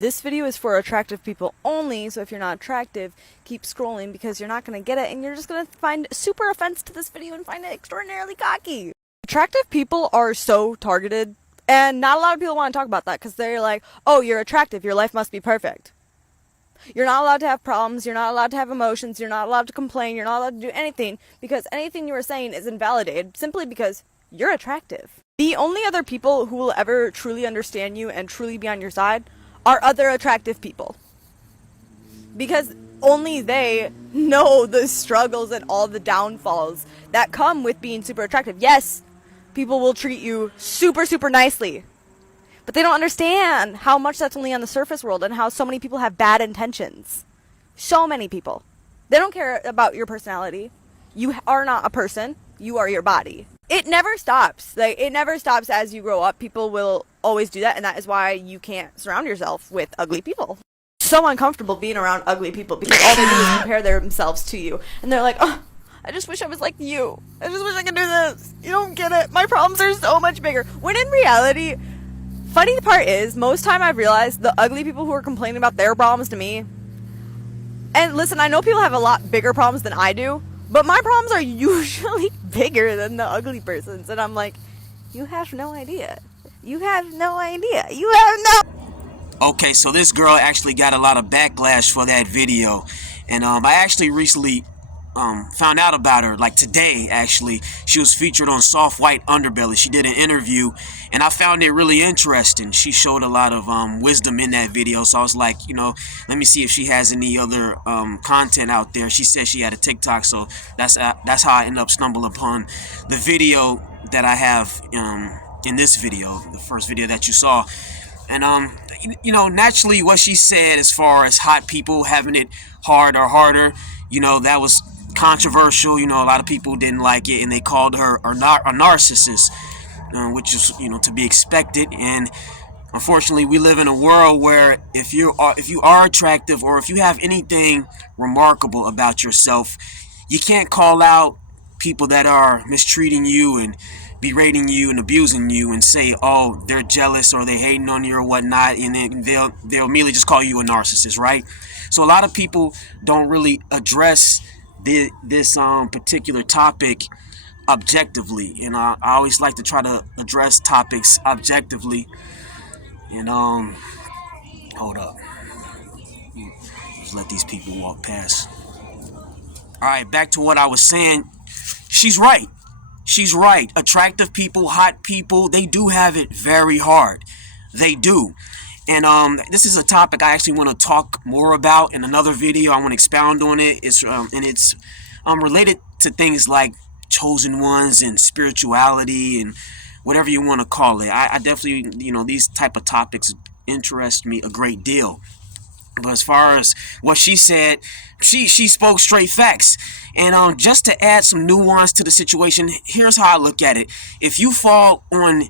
This video is for attractive people only, so if you're not attractive, keep scrolling because you're not going to get it and you're just going to find super offense to this video and find it extraordinarily cocky. Attractive people are so targeted, and not a lot of people want to talk about that because they're like, oh, you're attractive, your life must be perfect. You're not allowed to have problems, you're not allowed to have emotions, you're not allowed to complain, you're not allowed to do anything because anything you are saying is invalidated simply because you're attractive. The only other people who will ever truly understand you and truly be on your side are other attractive people. Because only they know the struggles and all the downfalls that come with being super attractive. Yes, people will treat you super, super nicely. But they don't understand how much that's only on the surface world and how so many people have bad intentions. So many people. They don't care about your personality. You are not a person. You are your body. It never stops. It never stops as you grow up. People will always do that, and that is why you can't surround yourself with ugly people. It's so uncomfortable being around ugly people because all they do is compare themselves to you. And they're like, oh, I just wish I was like you. I just wish I could do this. You don't get it. My problems are so much bigger. When in reality, funny part is, most time I've realized the ugly people who are complaining about their problems to me, and listen, I know people have a lot bigger problems than I do, but my problems are usually bigger than the ugly person's. And I'm like, you have no idea. You have no idea. You have no... Okay, so this girl actually got a lot of backlash for that video. And I actually recently found out about her, like today actually. She was featured on Soft White Underbelly. She did an interview and I found it really interesting. She showed a lot of wisdom in that video, so I was like, let me see if she has any other content out there. She said she had a TikTok, so that's how I ended up stumbling upon the video that I have in this video, the first video that you saw. And naturally what she said as far as hot people having it hard or harder, that was controversial. A lot of people didn't like it and they called her a narcissist, which is to be expected. And unfortunately we live in a world where if you are attractive or if you have anything remarkable about yourself, you can't call out people that are mistreating you and berating you and abusing you and say, oh, they're jealous or they hating on you or whatnot, and then they'll immediately just call you a narcissist, right? So a lot of people don't really address this particular topic objectively, and I always like to try to address topics objectively. And hold up, just let these people walk past. All right, back to what I was saying. She's right. She's right. Attractive people, hot people, they do have it very hard. They do. And this is a topic I actually want to talk more about in another video. I want to expound on it. It's related to things like chosen ones and spirituality and whatever you want to call it. I definitely, these type of topics interest me a great deal. But as far as what she said, she spoke straight facts. And just to add some nuance to the situation, here's how I look at it. If you fall on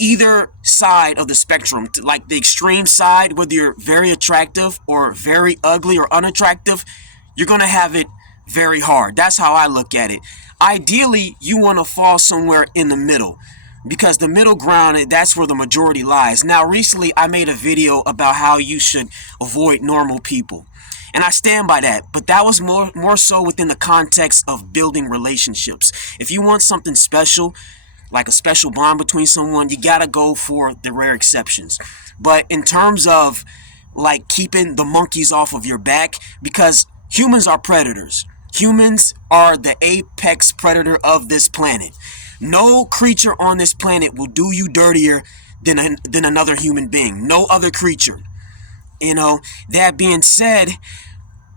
either side of the spectrum, like the extreme side, whether you're very attractive or very ugly or unattractive, you're going to have it very hard. That's how I look at it. Ideally, you want to fall somewhere in the middle, because the middle ground, that's where the majority lies. Now, recently, I made a video about how you should avoid normal people. And I stand by that. But that was more so within the context of building relationships. If you want something special, like a special bond between someone, you got to go for the rare exceptions. But in terms of like keeping the monkeys off of your back, because humans are predators. Humans are the apex predator of this planet. No creature on this planet will do you dirtier than another human being. No other creature. That being said,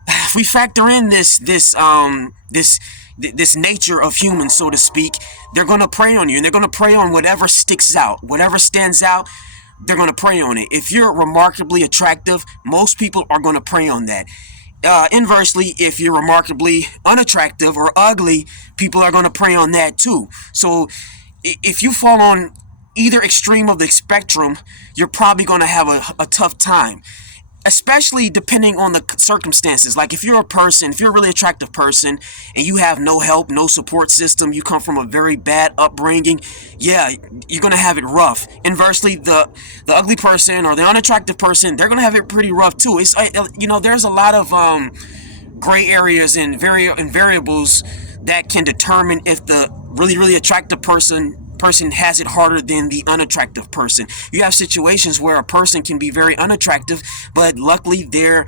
if we factor in this nature of humans, so to speak, they're going to prey on you, and they're going to prey on whatever sticks out, whatever stands out. They're going to prey on it. If you're remarkably attractive, most people are going to prey on that. Inversely, if you're remarkably unattractive or ugly, people are going to prey on that too. So if you fall on either extreme of the spectrum, you're probably going to have a tough time. especially depending on the circumstances. Like if you're a really attractive person and you have no help, no support system, you come from a very bad upbringing, yeah, you're gonna have it rough. Inversely, the ugly person or the unattractive person, they're gonna have it pretty rough too. It's there's a lot of gray areas and variables that can determine if the really attractive person has it harder than the unattractive person. You have situations where a person can be very unattractive, but luckily they're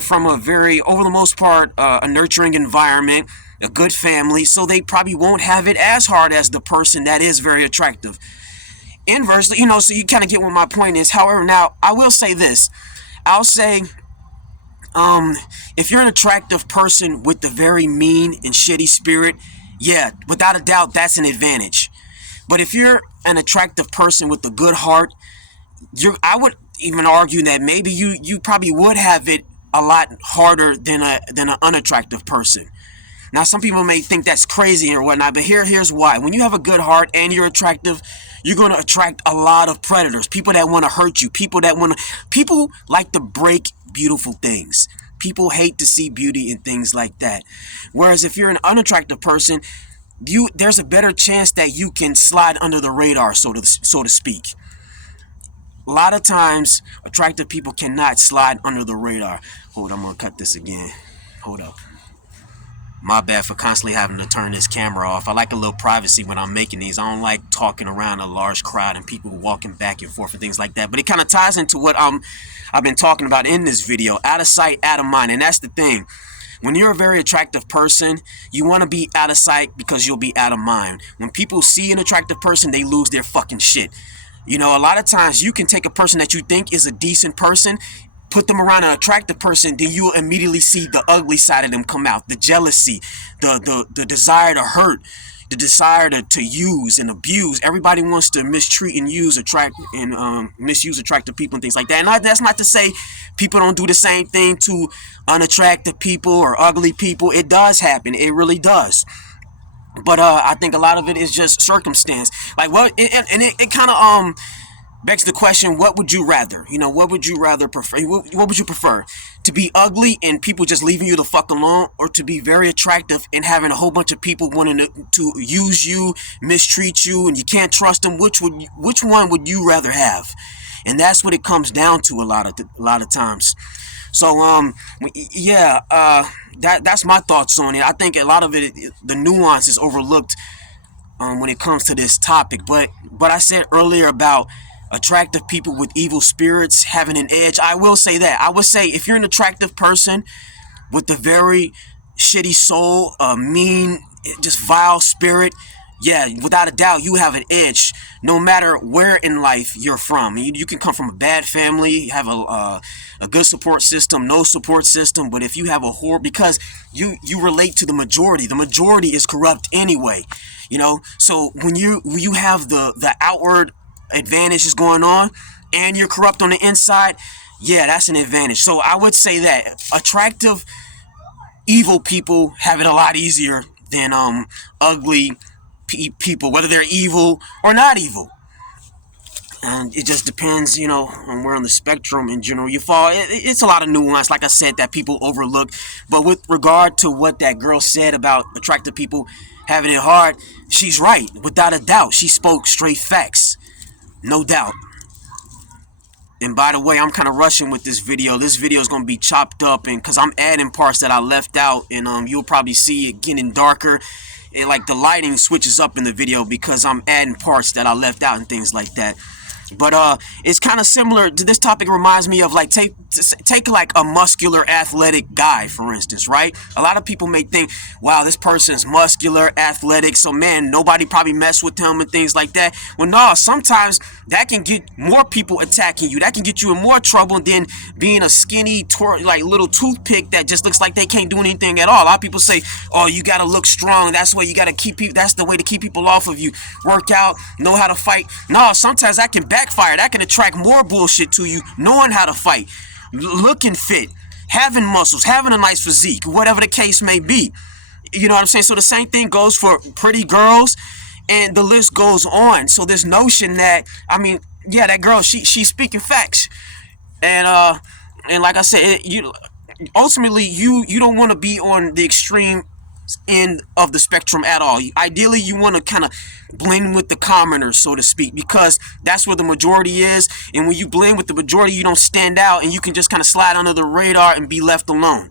from a very, over the most part, a nurturing environment, a good family, so they probably won't have it as hard as the person that is very attractive. Inversely, so you kind of get what my point is. However, now I will say this. I'll say, if you're an attractive person with a very mean and shitty spirit, yeah, without a doubt, that's an advantage. But if you're an attractive person with a good heart, I would even argue that maybe you probably would have it a lot harder than an unattractive person. Now, some people may think that's crazy or whatnot, but here's why. When you have a good heart and you're attractive, you're going to attract a lot of predators, people that want to hurt you, people like to break beautiful things. People hate to see beauty and things like that. Whereas if you're an unattractive person, there's a better chance that you can slide under the radar, so to speak. A lot of times, attractive people cannot slide under the radar. Hold on, I'm gonna cut this again. Hold up. My bad for constantly having to turn this camera off. I like a little privacy when I'm making these. I don't like talking around a large crowd and people walking back and forth and things like that. But it kind of ties into what I've been talking about in this video. Out of sight, out of mind. And that's the thing. When you're a very attractive person, you want to be out of sight because you'll be out of mind. When people see an attractive person, they lose their fucking shit. A lot of times you can take a person that you think is a decent person, put them around an attractive person, then you will immediately see the ugly side of them come out. The jealousy, the desire to hurt, the desire to use and abuse. Everybody wants to mistreat and misuse attractive people and things like that. And that's not to say people don't do the same thing to unattractive people or ugly people. It does happen. It really does. But I think a lot of it is just circumstance. Like it kind of begs the question: what would you rather? What would you rather prefer? What would you prefer? To be ugly and people just leaving you the fuck alone, or to be very attractive and having a whole bunch of people wanting to use you, mistreat you, and you can't trust them? Which one would you rather have? And that's what it comes down to a lot of times. So yeah, that's my thoughts on it. I think a lot of it, the nuance is overlooked when it comes to this topic. But I said earlier about attractive people with evil spirits having an edge. I will say that. I would say if you're an attractive person with a very shitty soul, mean, just vile spirit, yeah, without a doubt, you have an edge. No matter where in life you're from, you can come from a bad family, have a good support system, no support system. But if you have because you relate to the majority is corrupt anyway. So when you have the outward advantages going on, and you're corrupt on the inside, yeah, that's an advantage. So I would say that attractive, evil people have it a lot easier than ugly people, whether they're evil or not evil. And it just depends, on where on the spectrum in general you fall. It's a lot of nuance, like I said, that people overlook. But with regard to what that girl said about attractive people having it hard, she's right, without a doubt. She spoke straight facts, no doubt. And by the way, I'm kind of rushing with this video. This video is going to be chopped up, and because I'm adding parts that I left out, and you'll probably see it getting darker. Like the lighting switches up in the video because I'm adding parts that I left out and things like that. But it's kind of similar to this topic. Reminds me of like take like a muscular athletic guy, for instance, right? A lot of people may think, wow, this person's muscular, athletic, so man, nobody probably mess with him and things like that. Well, no, sometimes that can get more people attacking you. That can get you in more trouble than being a skinny, like little toothpick that just looks like they can't do anything at all. A lot of people say, oh, you gotta look strong. That's why you gotta keep people. That's the way to keep people off of you. Work out, know how to fight. No, sometimes that can backfire. That can attract more bullshit to you. Knowing how to fight, looking fit, having muscles, having a nice physique, whatever the case may be. You know what I'm saying? So the same thing goes for pretty girls, and the list goes on. So this notion that, I mean, yeah, that girl, she's speaking facts. And And like I said, you ultimately you don't want to be on the extreme end of the spectrum at all. Ideally, you want to kind of blend with the commoners, so to speak, because that's where the majority is. And when you blend with the majority, you don't stand out, and you can just kind of slide under the radar and be left alone.